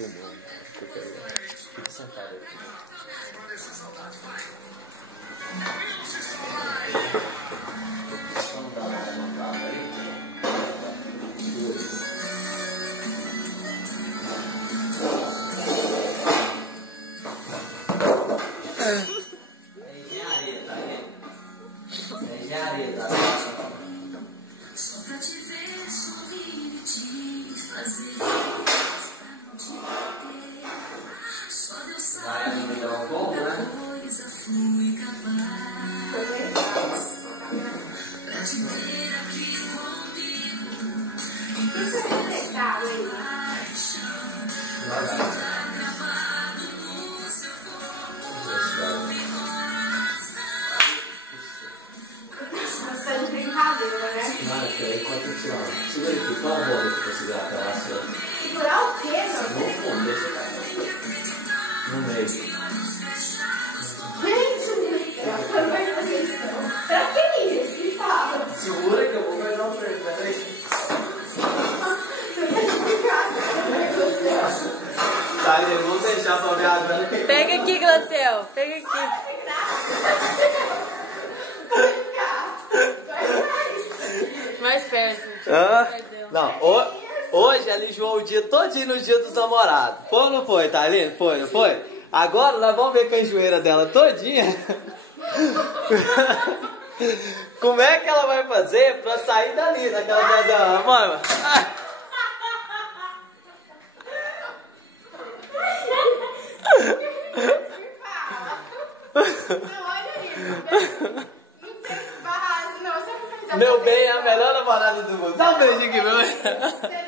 filmando. Fica sentado aqui. Vamos dar uma montada aí. É engenharia, tá vendo? É engenharia, tá vendo? Só pra te ver, só vim te fazer. Vai me dar um pouco, né? Pra te ter aqui comigo. Isso é necessário aí. Gravado no seu corpo. Bastante brincadeira, né? Não, peraí, quanto que ó. Segura aqui, qual a bola que você dá pra você? Segurar o quê, não? No fundo, deixa eu cair. No meio. Gente, foi mais atenção. Pra que isso? Me fala. Segura que eu vou fazer uma pergunta. Tá, vamos deixar pra ver agora. Pega aqui, Glaucel. Pega aqui. Mais perto. Não, hoje ela enjoou o dia todinho no dia dos namorados. Foi ou não foi, Thaline? Foi, não foi? Agora nós vamos ver com a enjoeira dela todinha. Como é que ela vai fazer pra sair dali, daquela pedra? Mano. Meu bem é a melhor namorada do mundo. Dá um beijinho aqui, meu bem.